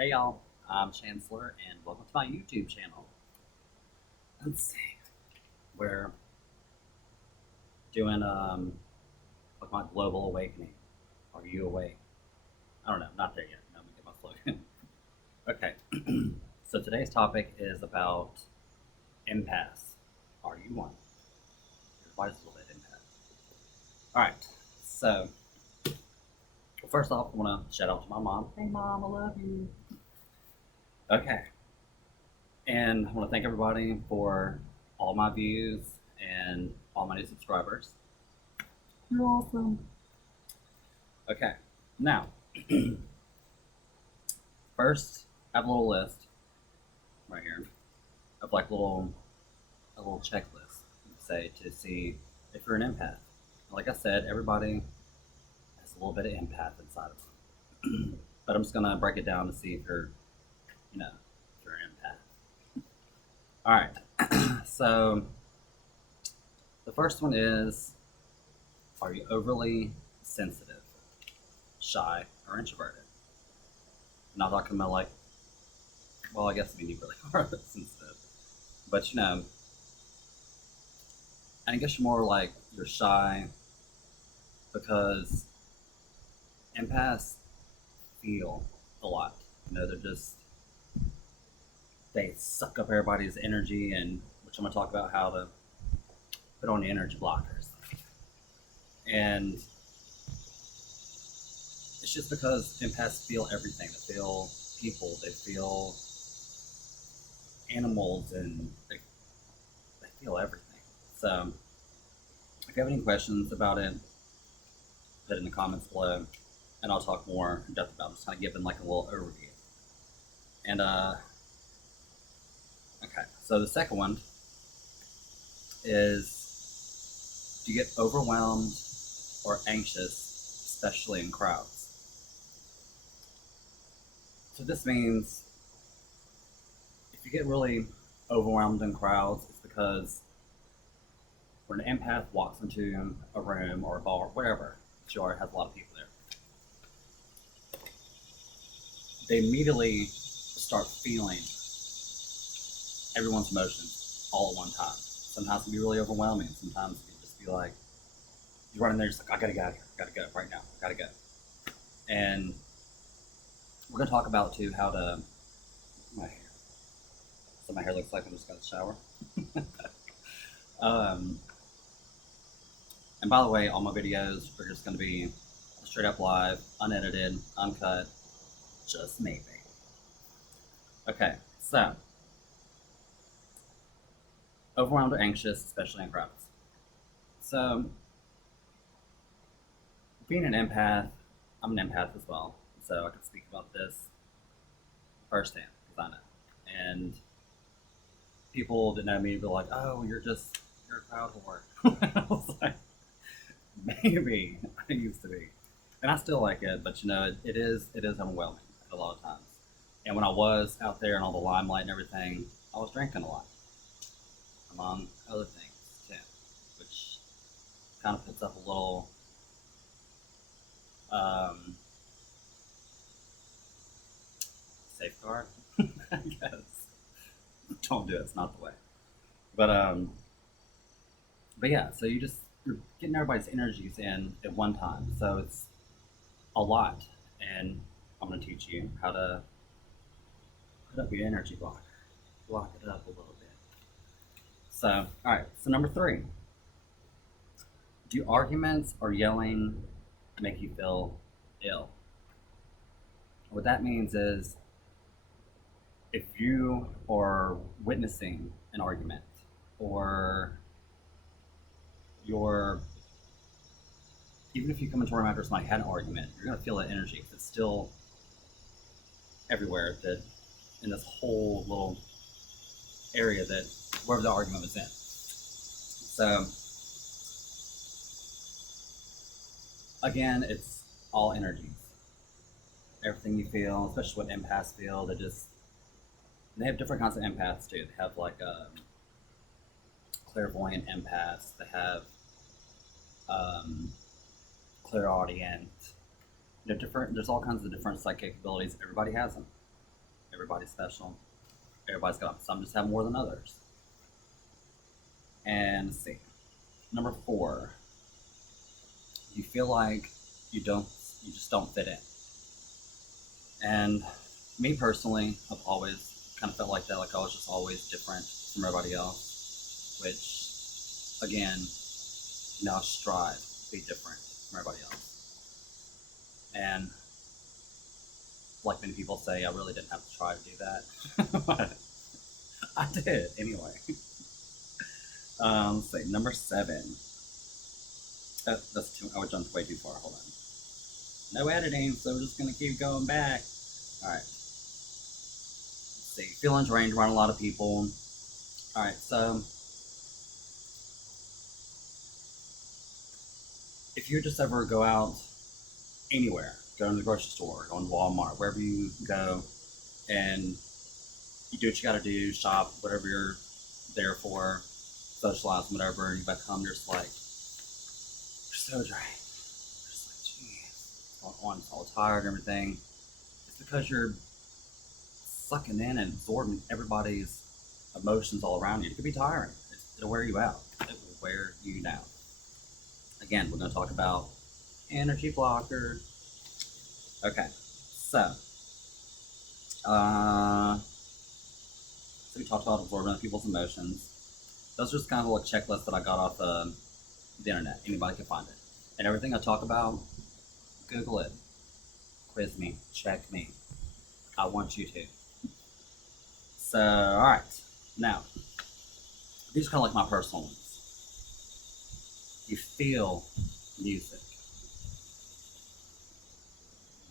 Hey y'all, I'm Chancellor and welcome to my YouTube channel. Let's see, we're doing like my global awakening. Are you awake? I don't know, not there yet. No, let me get my slogan. Okay, so today's topic is about empaths. Are you one? Everybody's a little bit empath. All right, so first off, I want to shout out to my mom. Hey mom, I love you. Okay, and I want to thank everybody for all my views and all my new subscribers. You're awesome. Okay, now, first, I have a little list right here of like a little checklist, say, to see if you're an empath. Like I said, everybody has a little bit of empath inside of them, but I'm just gonna break it down to see if you're, if you're an empath. All right, so the first one is: are you overly sensitive, shy, or introverted? Not talking about like, well, I guess I mean you really are sensitive, but I guess you're more like you're shy because empaths feel a lot. They're just they suck up everybody's energy, and which I'm gonna talk about how to put on the energy blockers. And it's just because empaths feel everything. They feel people. They feel animals, and they feel everything. So if you have any questions about it, put it in the comments below, and I'll talk more in depth about it. I'm just kind of giving like a little overview. And okay, so the second one is: do you get overwhelmed or anxious, especially in crowds? So this means if you get really overwhelmed in crowds, it's because when an empath walks into a room or a bar, whatever, sure, it has a lot of people there, they immediately start feeling everyone's emotions all at one time. Sometimes it can be really overwhelming. Sometimes it can just be like, you run in there, just like, I gotta get out of here. I gotta go right now. I gotta go. And we're gonna talk about too how to my hair. So my hair looks like I'm just gonna shower. um, and by the way, all my videos are just gonna be straight up live, unedited, uncut, just me, baby. Okay, so overwhelmed or anxious, especially in crowds. So being an empath, I'm an empath as well, so I can speak about this firsthand because I know. And people that know me be like, "Oh, you're a crowd whore." I was like, maybe I used to be, and I still like it, but it is overwhelming a lot of times. And when I was out there and all the limelight and everything, I was drinking a lot, among other things too, which kind of puts up a little um, safeguard, I guess. Don't do it; it's not the way. But but yeah, so you're getting everybody's energies in at one time, so it's a lot, and I'm going to teach you how to put up your energy block it up a little bit. So, all right. So number three: do arguments or yelling make you feel ill? What that means is if you are witnessing an argument or you're even if you come into a room after somebody had an argument, you're going to feel that energy. It's still everywhere that in this whole little area that wherever the argument was in. So again, it's all energies. Everything you feel, especially what empaths feel, they have different kinds of empaths too. They have like clairvoyant empaths. They have um, clairaudient. Different. There's all kinds of different psychic abilities. Everybody has them. Everybody's special. Everybody's got some just have more than others. And let's see. Number 4, you feel like you don't you just don't fit in. And me personally, I've always kind of felt like that, like I was just always different from everybody else, which again, I strive to be different from everybody else. And like many people say, I really didn't have to try to do that, but I did anyway. Let's see, number 7. That's too. I would jump way too far. Hold on. No editing, so we're just gonna keep going back. All right. Let's see. Feeling drained around a lot of people. All right. So if you just ever go out anywhere, go to the grocery store, go to Walmart, wherever you go, and you do what you got to do, shop, whatever you're there for, socialize, whatever, and you back home, you're just like, you're so drained. You're just like, geez, I'm all tired and everything. It's because you're sucking in and absorbing everybody's emotions all around you. It could be tiring. It'll wear you out. It will wear you down. Again, we're going to talk about energy blocker. Okay, so we talked about absorbing other people's emotions. Those are just kind of a checklist that I got off the internet. Anybody can find it. And everything I talk about, Google it, quiz me, check me. I want you to. So, all right, now these are kind of like my personal ones. You feel music.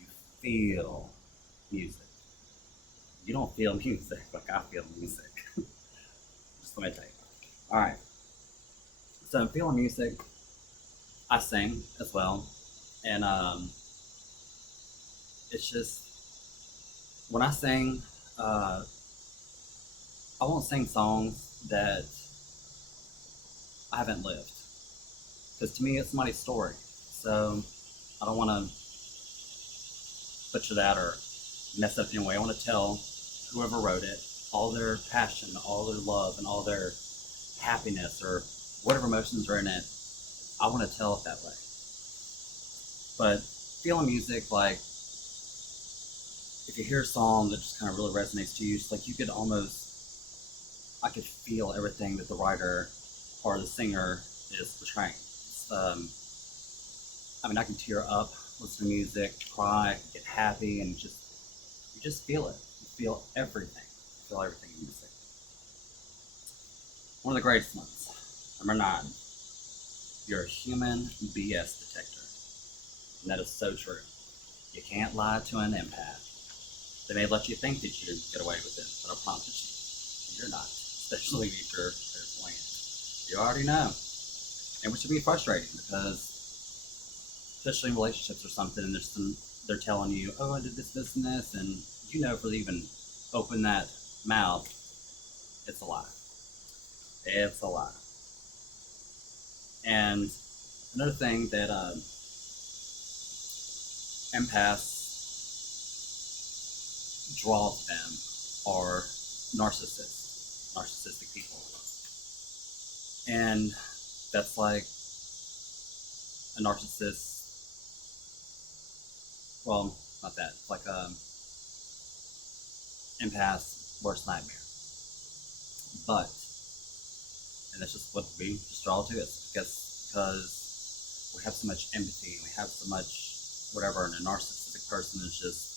You feel music. You don't feel music like I feel music. Just let me tell you. All right. So I'm feeling music. I sing as well, and it's just when I sing, I won't sing songs that I haven't lived, because to me it's somebody's story. So I don't want to butcher that or mess up anyway. I want to tell whoever wrote it all their passion, all their love, and all their happiness or whatever emotions are in it. I want to tell it that way. But feeling music, like if you hear a song that just kind of really resonates to you, it's like you could almost, I could feel everything that the writer or the singer is portraying. I mean, I can tear up, listen to music, cry, get happy, and you just feel it. You feel everything. You feel everything in music. One of the greatest ones. Number 9. You're a human BS detector. And that is so true. You can't lie to an empath. They may let you think that you get away with it, but I promise you, you're not. Especially if you're clairvoyant. You already know. And which would be frustrating because, especially in relationships or something, and they're telling you, oh, I did this, and this, and for they even open that mouth, it's a lie. It's a lie. And another thing that empaths draws them are narcissistic people. And that's like a narcissist, well, not that, it's like a empath's worst nightmare. But, and that's just what we just draw to it, because we have so much empathy, we have so much whatever, and a narcissistic person is just,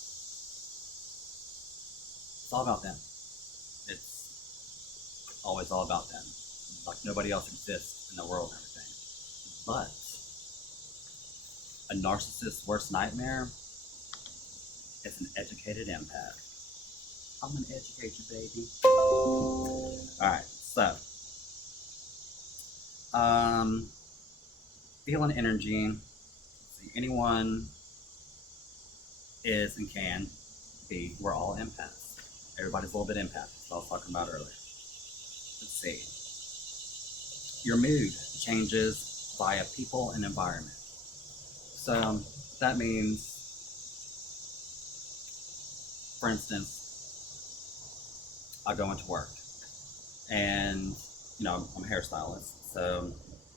it's all about them. It's always all about them. Like nobody else exists in the world and everything. But a narcissist's worst nightmare is an educated empath. I'm gonna educate you, baby. Alright, so feeling energy. See, anyone is and can be, we're all empaths. Everybody's a little bit empathic, as I was talking about earlier. Let's see. Your mood changes via people and environment. So that means, for instance, I go into work, and I'm a hairstylist, so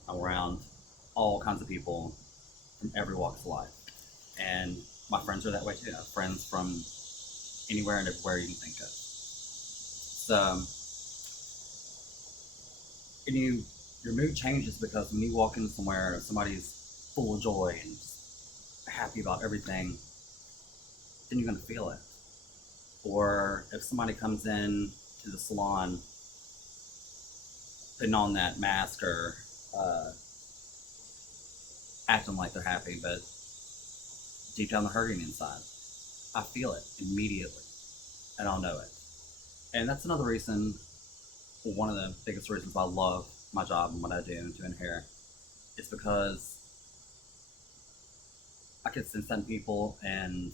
I'm around all kinds of people from every walk of life, and my friends are that way too. I have friends from anywhere and everywhere you can think of. So, and your mood changes because when you walk in somewhere, somebody's full of joy and happy about everything, then you're gonna feel it. Or if somebody comes in to the salon putting on that mask or uh, acting like they're happy, but deep down they're hurting inside, I feel it immediately, and I'll know it. And that's another reason, one of the biggest reasons why I love my job and what I do doing hair, is because I can sense that in people and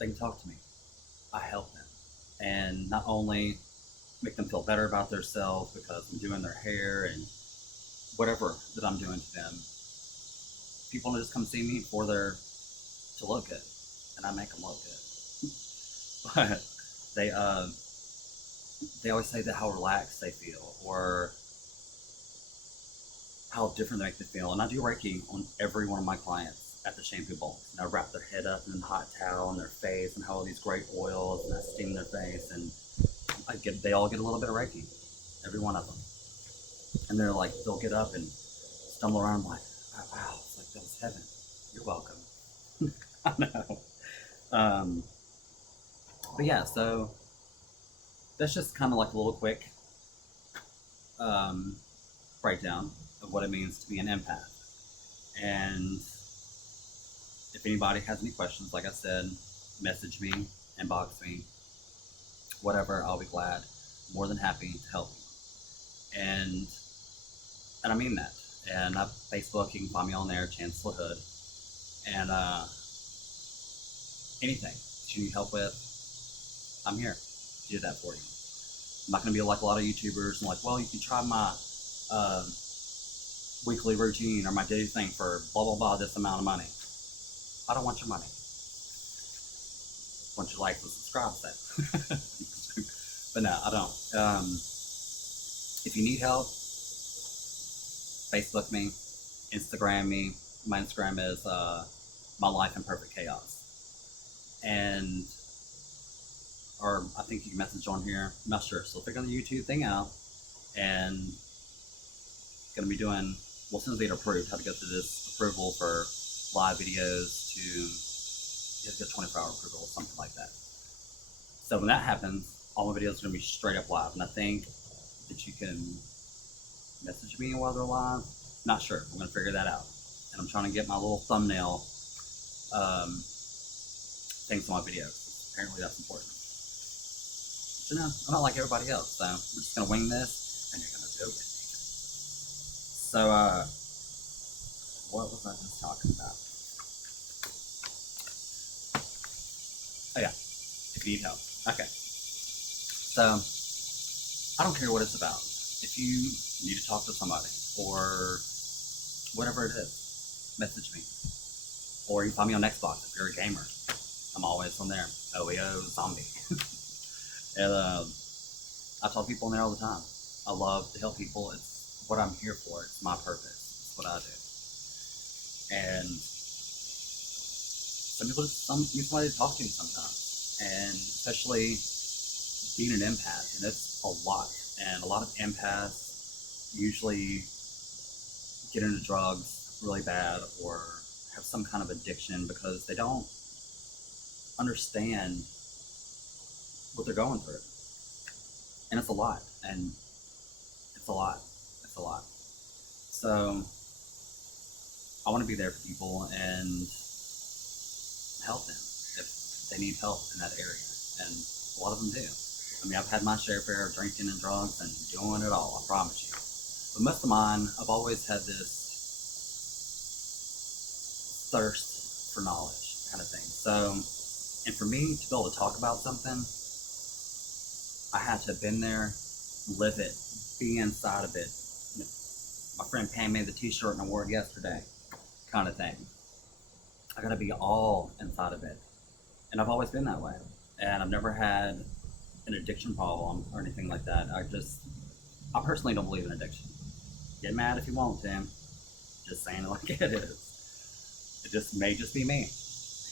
they can talk to me. I help them. And not only make them feel better about themselves because I'm doing their hair and whatever that I'm doing to them, people just come see me for their to look good, and I make them look good. But they they always say that how relaxed they feel or how different they make them feel. And I do Reiki on every one of my clients at the shampoo bowl. And I wrap their head up in a hot towel and their face and how all these great oils, and I steam their face, and they all get a little bit of Reiki, every one of them. And they're like, they'll get up and stumble around like, oh, wow, it's like that was heaven. You're welcome. I know. But yeah, so that's just kind of like a little quick breakdown of what it means to be an empath. And if anybody has any questions, like I said, message me, inbox me, whatever. I'll be glad, more than happy to help you. And I mean that. And Facebook, you can find me on there, Chancellor Hood. And anything that you need help with, I'm here to do that for you. I'm not going to be like a lot of YouTubers and like, well, you can try my weekly routine or my daily thing for blah, blah, blah, this amount of money. I don't want your money. I want your likes and subscribes then. But no, I don't. If you need help, Facebook me, Instagram me. My Instagram is My Life in Perfect Chaos. And, or I think you can message on here. I'm not sure. So figure the YouTube thing out. And going to be doing, well, as soon as they get approved, have to go through this approval for live videos to, you have to get 24-hour approval or something like that. So when that happens, all my videos are going to be straight up live. And I think that you can message me while they're live. Not sure. I'm going to figure that out. And I'm trying to get my little thumbnail things on my videos. Apparently that's important. But, I'm not like everybody else, so we're just going to wing this, and you're going to do it. So, what was I just talking about? Oh yeah, if you need help. Okay. So, I don't care what it's about. If you need to talk to somebody, or whatever it is, message me. Or you can find me on Xbox if you're a gamer. I'm always on there. OEO Zombie. And I talk to people on there all the time. I love to help people. It's what I'm here for. It's my purpose. It's what I do. And some people just need somebody to talk to sometimes. And especially being an empath, and it's a lot. And a lot of empaths usually get into drugs really bad or have some kind of addiction because they don't understand what they're going through. And it's a lot. And it's a lot. It's a lot. So I want to be there for people and help them if they need help in that area. And a lot of them do. I mean, I've had my share of drinking and drugs and doing it all, I promise you. But most of mine, I've always had this thirst for knowledge kind of thing. So, and for me to be able to talk about something, I had to have been there, live it, be inside of it. My friend Pam made the t-shirt and I wore it yesterday, kind of thing. I gotta be all inside of it. And I've always been that way. and I've never had an addiction problem or anything like that. I personally don't believe in addiction. Get mad if you want to. Just saying it like it is. It just may just be me.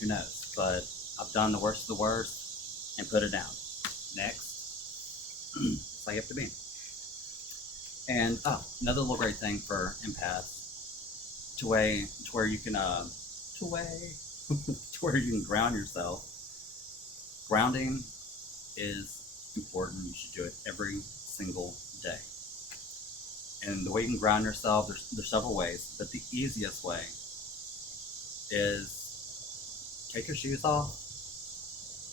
Who knows? But I've done the worst of the worst and put it down. Next, it's like you have to be. And another little great thing for empaths, to where you can to way to where you can ground yourself. Grounding is important. You should do it every single day. And the way you can ground yourself, there's several ways, but the easiest way is take your shoes off,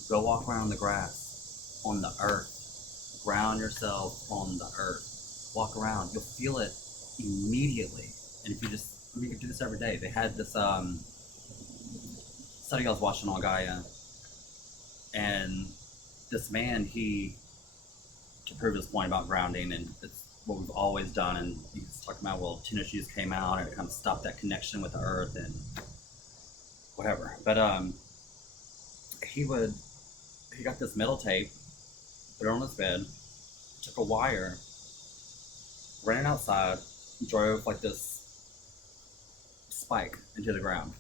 go walk around the grass, on the earth, ground yourself on the earth, walk around. You'll feel it immediately. And if you just, I mean, you can do this every day. They had this study I was watching on Gaia, and this man, to prove his point about grounding, and it's what we've always done, and he's talking about, well, tennis shoes came out and it kind of stopped that connection with the earth and whatever. But he got this metal tape, put it on his bed, took a wire, ran it outside, drove like this spike into the ground,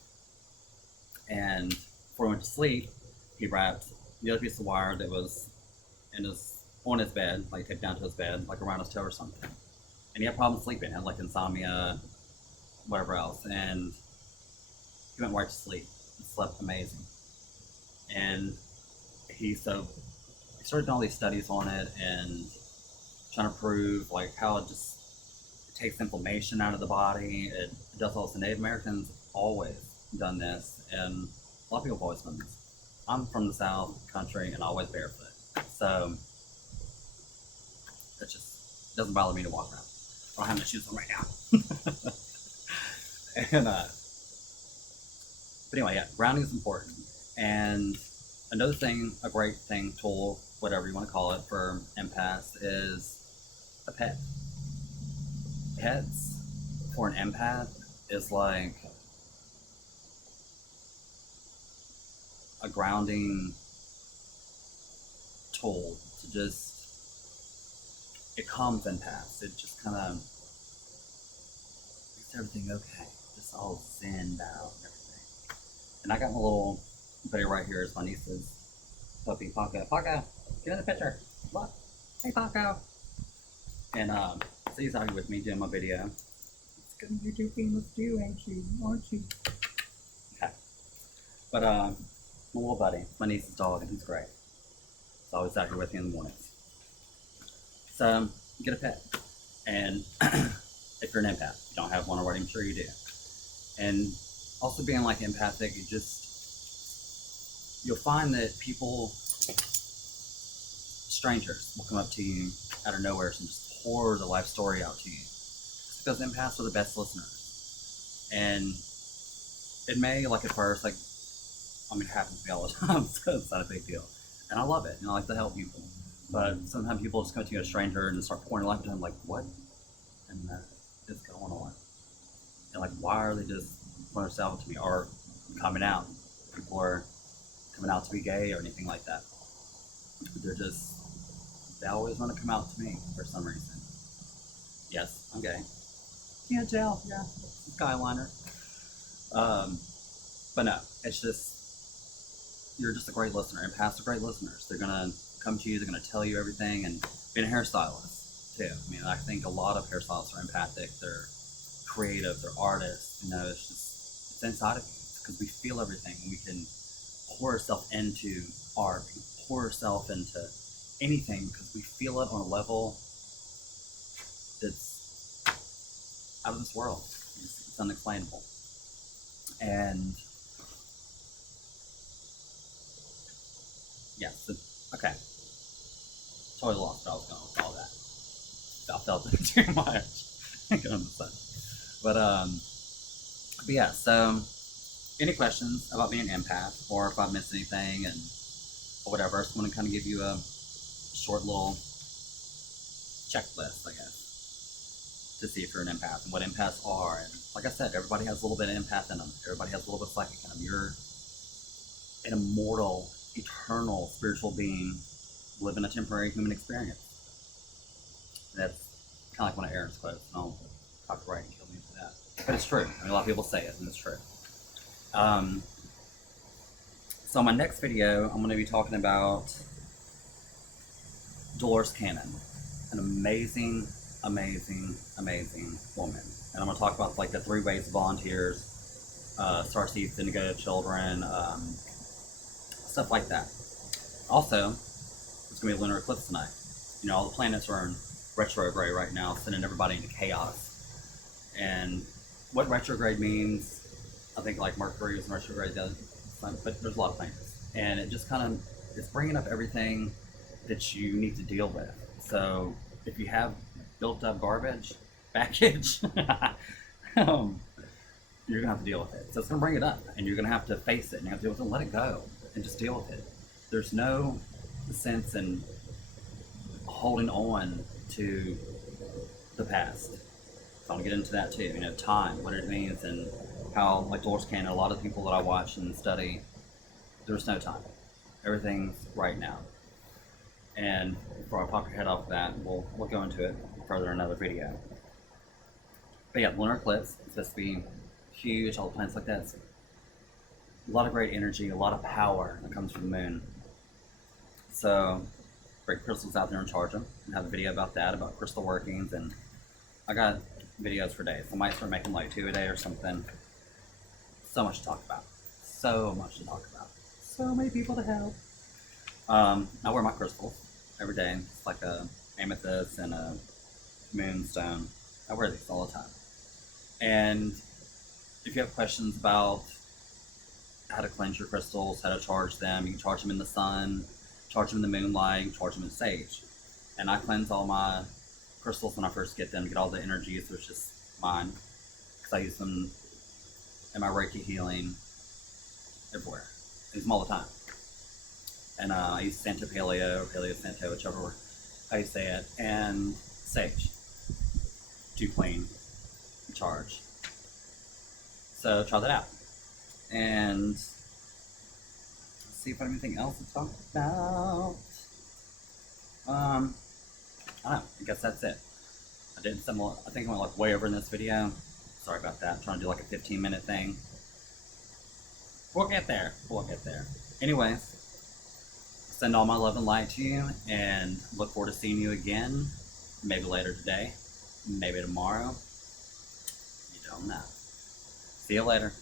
and before he went to sleep, he wrapped the other piece of wire that was on his bed, like taped down to his bed, like around his toe or something. And he had problems sleeping, had like insomnia, whatever else, and he went right to sleep. He slept amazing. And he started doing all these studies on it and trying to prove like how it takes inflammation out of the body. It does all this. And Native Americans always done this, and a lot of people have always done this. I'm from the South country and always barefoot, so it doesn't bother me to walk around. I don't have my shoes on right now. And but anyway, yeah, grounding is important. And another thing, a great thing, tool, whatever you want to call it, for empaths is a pet. Pets for an empath is like a grounding tool to just, it calms empaths. It just kind of makes everything okay. Just all zen out and everything. And I got my little buddy right here is my niece's puppy, Paco. Paco, get in the picture. Look. Hey, Paco. And so he's out here with me doing my video. It's gonna be too famous too, ain't you? Aren't you? Okay. But my little buddy, my niece's dog, and he's great. He's always out here with me in the mornings. So get a pet. And if you're an empath, you don't have one already, I'm sure you do. And also being like empathic, you'll find that strangers will come up to you out of nowhere and just pour the life story out to you. It's because empaths are the best listeners. And it may, like at first, like, I mean, it happens to me all the time, so it's not a big deal. And I love it, and I like to help people. But sometimes people just come to you, a stranger, and start pouring life into them, like, what in the is going on? And like, why are they just pouring themselves to me, or coming out? People are coming out to be gay or anything like that. They always want to come out to me for some reason. Yes, I'm gay. Can't tell, yeah. Skyliner. But no, it's just, you're just a great listener. Empaths are great listeners. They're gonna come to you, they're gonna tell you everything. And being a hairstylist too. I mean, I think a lot of hairstylists are empathic. They're creative, they're artists. You know, it's inside of you. It's because we feel everything. We can pour ourselves into art. We can pour ourselves into anything because we feel it on a level that's out of this world. It's unexplainable. And yeah, so, okay. Totally lost what I was going with all that. I felt it too much. But yeah, so any questions about being an empath, or if I missed anything or whatever, I just want to kind of give you a short little checklist, I guess, to see if you're an empath and what empaths are. And like I said, everybody has a little bit of empath in them. Everybody has a little bit of psychic in them. You're an immortal eternal spiritual being living a temporary human experience. That's kind of like one of Aaron's quotes, and I'll copyright and kill me for that. But it's true. I mean, a lot of people say it, and it's true. So in my next video, I'm going to be talking about Dolores Cannon, an amazing, amazing, amazing woman. And I'm going to talk about like the 3 ways volunteers, Starseeds, Indigo Children, stuff like that. Also, it's going to be a lunar eclipse tonight. You know, all the planets are in retrograde right now, sending everybody into chaos. And what retrograde means, I think like Mercury was in retrograde, but there's a lot of planets. And it just kind of, it's bringing up everything that you need to deal with. So if you have built up garbage, baggage, you're gonna have to deal with it. So it's gonna bring it up, and you're gonna have to face it, and you have to deal with it, and let it go, and just deal with it. There's no sense in holding on to the past. So I'll get into that too. You know, time, what it means, and how, like Dolores Cannon, a lot of people that I watch and study, there's no time. Everything's right now. And before I pop your head off that, we'll go into it further in another video. But yeah, lunar eclipse is supposed to be huge, all the planets like that. It's a lot of great energy, a lot of power that comes from the moon. So, great crystals out there and charge them. I have a video about that, about crystal workings, and I got videos for days. I might start making like 2 a day or something. So much to talk about. So much to talk about. So many people to help. I wear my crystals every day. It's like a amethyst and a moonstone. I wear these all the time. And if you have questions about how to cleanse your crystals, how to charge them, you can charge them in the sun, charge them in the moonlight, charge them in sage. And I cleanse all my crystals when I first get them, get all the energy, so it's just mine. Because I use them in my Reiki healing everywhere. I use them all the time. And I use Santo Paleo, or Paleo Santo, whichever how you say it, and sage to clean and charge. So try that out. And let's see if I have anything else to talk about. I don't know, I guess that's it. I think I went like way over in this video. Sorry about that. I'm trying to do like a 15-minute thing. We'll get there. We'll get there. Anyways, send all my love and light to you, and look forward to seeing you again. Maybe later today. Maybe tomorrow. You don't know. See you later.